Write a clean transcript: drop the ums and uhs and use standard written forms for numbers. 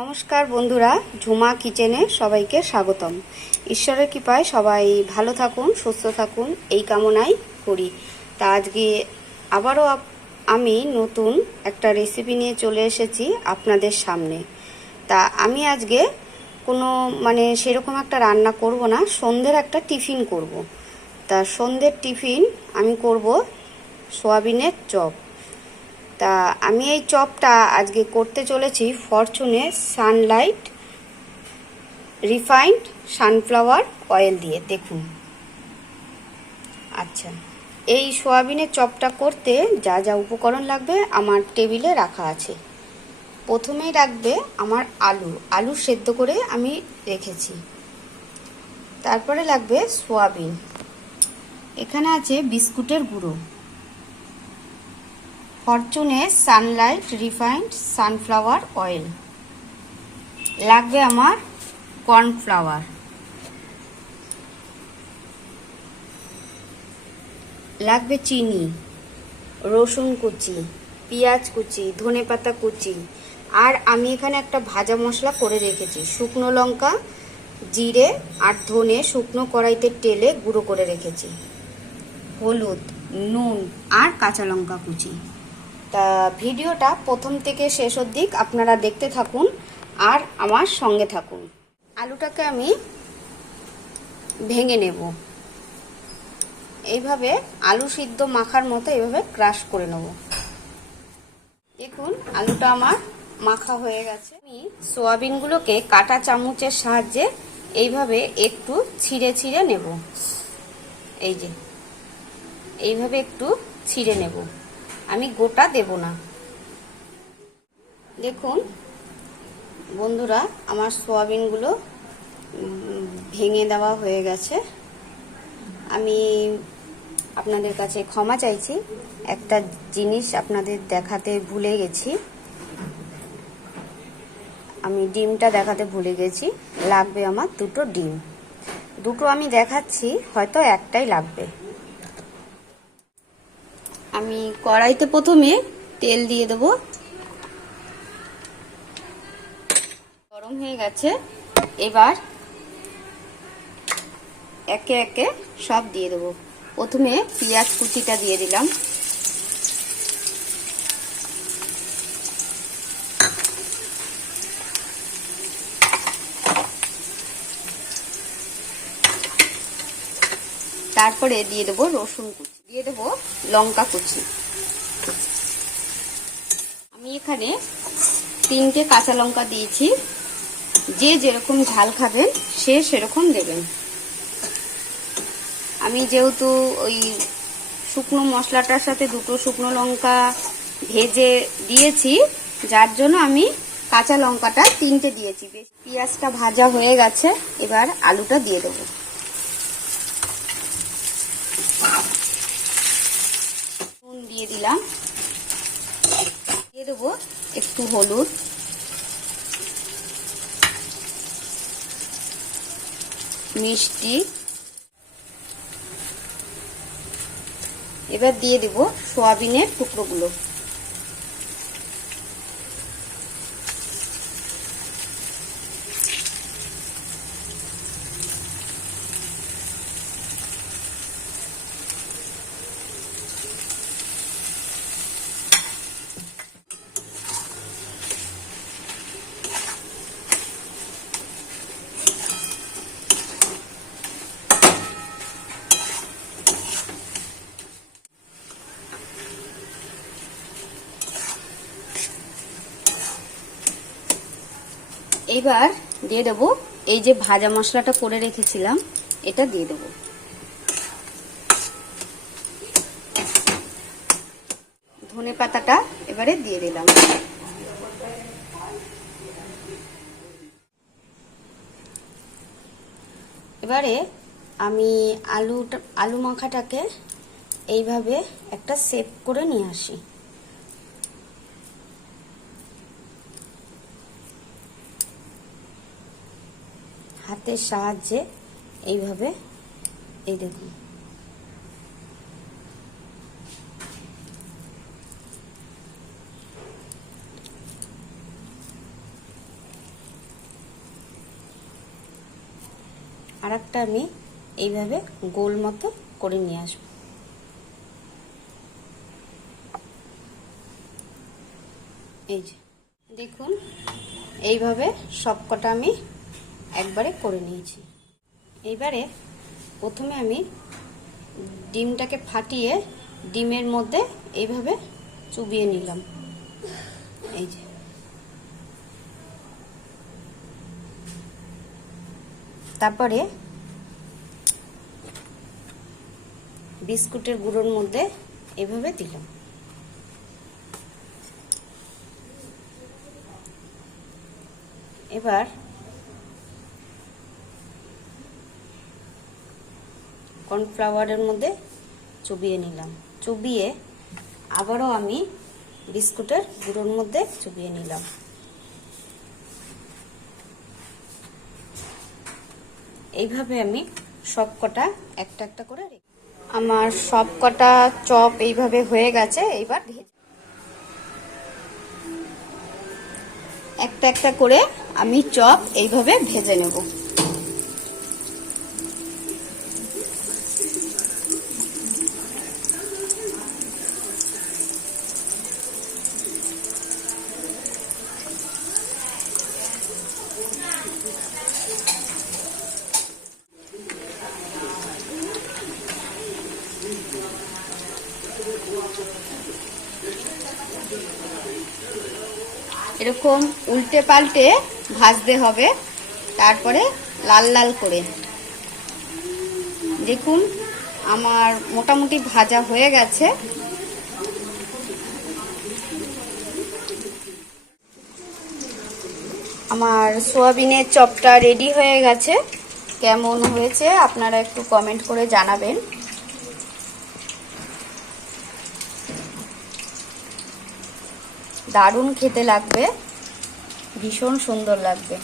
নমস্কার বন্ধুরা, ঝুমা কিচেনে সবাইকে স্বাগতম। ঈশ্বরের কৃপায় সবাই ভালো থাকুন, সুস্থ থাকুন এই কামনাই করি। তা আজকে আবারও আমি নতুন একটা রেসিপি নিয়ে চলে এসেছি আপনাদের সামনে। তা আমি আজকে কোনো সেরকম একটা রান্না করব না, সন্ধ্যের একটা টিফিন করব। তা সন্ধ্যের টিফিন আমি করব সয়াবিনের চপ। তা আমি এই চপটা আজকে করতে চলেছি ফরচুনের সানলাইট রিফাইন্ড সানফ্লাওয়ার অয়েল দিয়ে। দেখুন, আচ্ছা, এই সয়াবিনের চপটা করতে যা যা উপকরণ লাগবে আমার টেবিলে রাখা আছে। প্রথমেই রাখবে আমার আলু সেদ্ধ করে আমি রেখেছি। তারপরে লাগবে সয়াবিন, এখানে আছে বিস্কুটের গুঁড়ো, ফরচুনের সানলাইট রিফাইন্ড সানফ্লাওয়ার অয়েল, লাগবে আমার কর্নফ্লাওয়ার, লাগবে চিনি, রসুন কুচি, পেঁয়াজ কুচি, ধনেপাতা কুচি, আর আমি এখানে একটা ভাজা মশলা করে রেখেছি। শুকনো লঙ্কা, জিরে আর ধনে শুকনো কড়াইতে টেলে গুঁড়ো করে রেখেছি, হলুদ, নুন আর কাঁচা লঙ্কা কুচি। তা ভিডিওটা প্রথম থেকে শেষ অবধি আপনারা দেখতে থাকুন আর আমার সঙ্গে থাকুন। আলুটাকে আমি ভেঙে নেব, এইভাবে আলু সিদ্ধ মাখার মতো এইভাবে ক্রাশ করে নেব। দেখুন, আলুটা আমার মাখা হয়ে গেছে। আমি সয়াবিনগুলোকে কাঁটা চামচের সাহায্যে এইভাবে একটু ছিঁড়ে ছিঁড়ে নেব। এই যে এইভাবে একটু ছিঁড়ে নেব, আমি গোটা দেব না। দেখুন বন্ধুরা, আমার সয়াবিনগুলো ভেঙে দেওয়া হয়ে গেছে। আমি আপনাদের কাছে ক্ষমা চাইছি, একটা জিনিস আপনাদের দেখাতে ভুলে গেছি। আমি ডিমটা দেখাতে ভুলে গেছি। লাগবে আমার দুটো ডিম, দুটো আমি দেখাচ্ছি, হয়তো একটাই লাগবে। আমি কড়াইতে প্রথমে তেল দিয়ে দেব, গরম হয়ে গেছে। এবার একে একে সব দিয়ে দেবো। প্রথমে পেঁয়াজ কুচিটা দিয়ে দিলাম, তারপরে দিয়ে দেবো রসুন কুচি, দিয়ে দেবো লঙ্কা কুচি। আমি এখানে 3টে কাঁচা লঙ্কা দিয়েছি, যে যেরকম ঝাল খাবেন সে সেরকম দেবেন। আমি যেহেতু ওই শুকনো মশলাটার সাথে দুটো শুকনো লঙ্কা ভেজে দিয়েছি, যার জন্য আমি কাঁচা লঙ্কাটা 3টে দিয়েছি। পেঁয়াজটা ভাজা হয়ে গেছে, এবার আলুটা দিয়ে দেবো। নুন দিয়ে দিলাম, দিয়ে দেবো একটু হলুদ, মিষ্টি। এবার দিয়ে দেব সয়াবিনের টুকরোগুলো। এবার দিয়ে দেবো এই যে ভাজা মশলাটা করে রেখেছিলাম, এটা দিয়ে দেবো। ধনে পাতাটা এবারে দিয়ে দিলাম। এবারে আমি আলু মাখাটাকে এইভাবে একটা শেপ করে নিয়ে আসি। হাতের সাহায্যে এইভাবে, এই দেখুন, একটা আমি এইভাবে গোল মতো করে নিয়ে আসবো। এই যে দেখুন, এইভাবে সবকটা আমি একবারে করে নিয়েছি। এইবারে প্রথমে আমি ডিমটাকে ফাটিয়ে ডিমের মধ্যে এইভাবে চুবিয়ে নিলাম। এই যে তারপরে বিস্কুটের গুঁড়োর মধ্যে এইভাবে দিলাম। এবার কর্নফ্লাওয়ারের মধ্যে চুবিয়ে নিলাম। চুবিয়ে আবারও আমি বিস্কুটের গুঁড়োর মধ্যে চুবিয়ে নিলাম। এইভাবে আমি সবকটা একটা একটা করে রেখে, আমার সবকটা চপ এইভাবে হয়ে গেছে। এইবার একটা একটা করে আমি চপ এইভাবে ভেজে নেব। এরকম উল্টে পাল্টে ভাজতে হবে, তারপরে লাল লাল করে। দেখুন আমার মোটামুটি ভাজা হয়ে গেছে। আমার সোয়াবিনের চপটা রেডি হয়ে গেছে। কেমন হয়েছে আপনারা একটু কমেন্ট করে জানাবেন। দারুণ খেতে লাগবে, ভীষণ সুন্দর লাগবে।